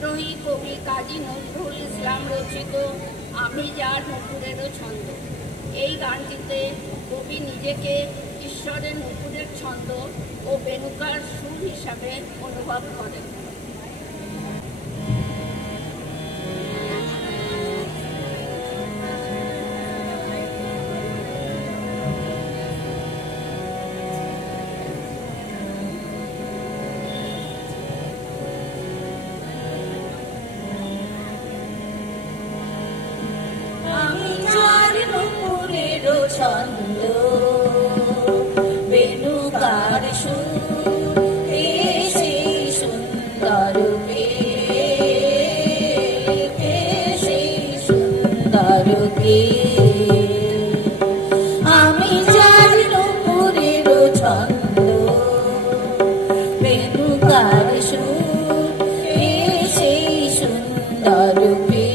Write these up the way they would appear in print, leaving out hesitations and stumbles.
বিদ্রোহী কবি কাজী নজরুল ইসলাম রচিত আমি যার নুপুরেরও ছন্দ। এই গানটিতে কবি নিজেকে ঈশ্বরের নুপুরের ছন্দ ও বেণুকার সুর হিসাবে অনুভব করেন। ছন্দ বেণুকার সুর সেই সুন্দর সেই সুন্দর কে আমি যার নুপুরের ছন্দ বেণুকার সুর সেই সুন্দর কে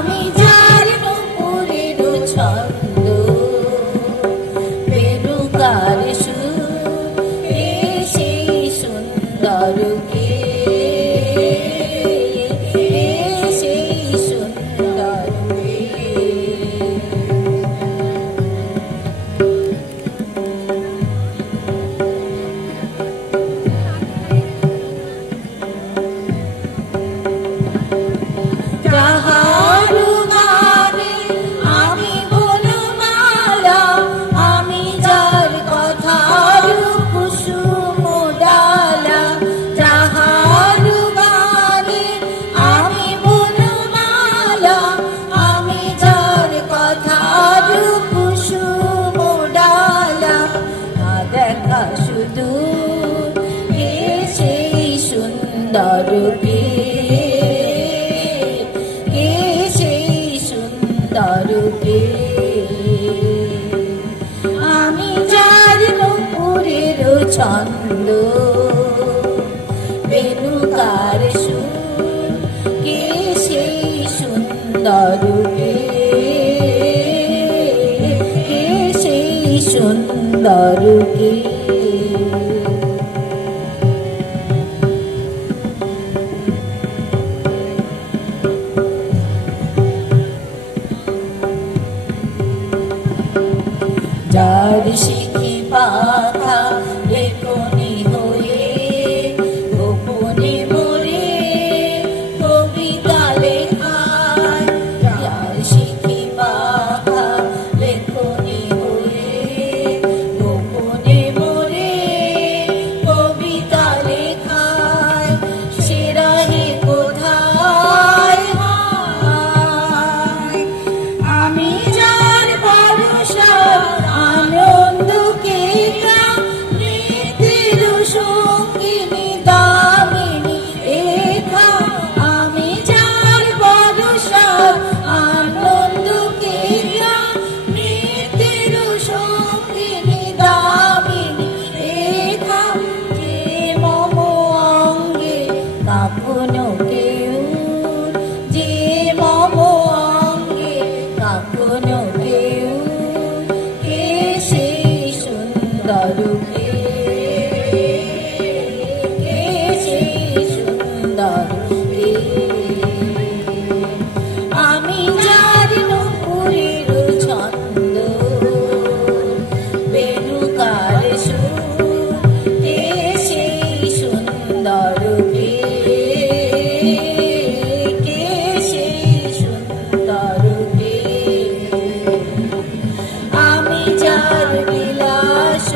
আমি যার নুপুরের ছন্দ বেণুকার সুর সেই সুন্দর কে সেই সুন্দর আমি যার নুপুরের ছন্দ বেণুকার সুর কে সেই সুন্দর কে সেই সুন্দর কে যার শিখি পাখা লেখনি হয়ে গোপনে মরে কবিতা লেখায় যার শিখি পাখা লেখনি হয়ে গোপনে মরে কবিতা লেখায় সে রাহে কোথায় আমি যার ভরসা আনন্দকে মৃত্যুর সঙ্গিনী দামিনী রেখা আমি যার ভরসা আনন্দকে মৃত্যুর সঙ্গিনী দামিনী রেখা যে মম অঙ্গে কাঁপনো কেউ যে মম অঙ্গে কাঁপনো কেউ আমি যার নুপুরের ছন্দ বেণুকার সুর সেই সুন্দর কে সেই সুন্দর কে আমি যার বিলাস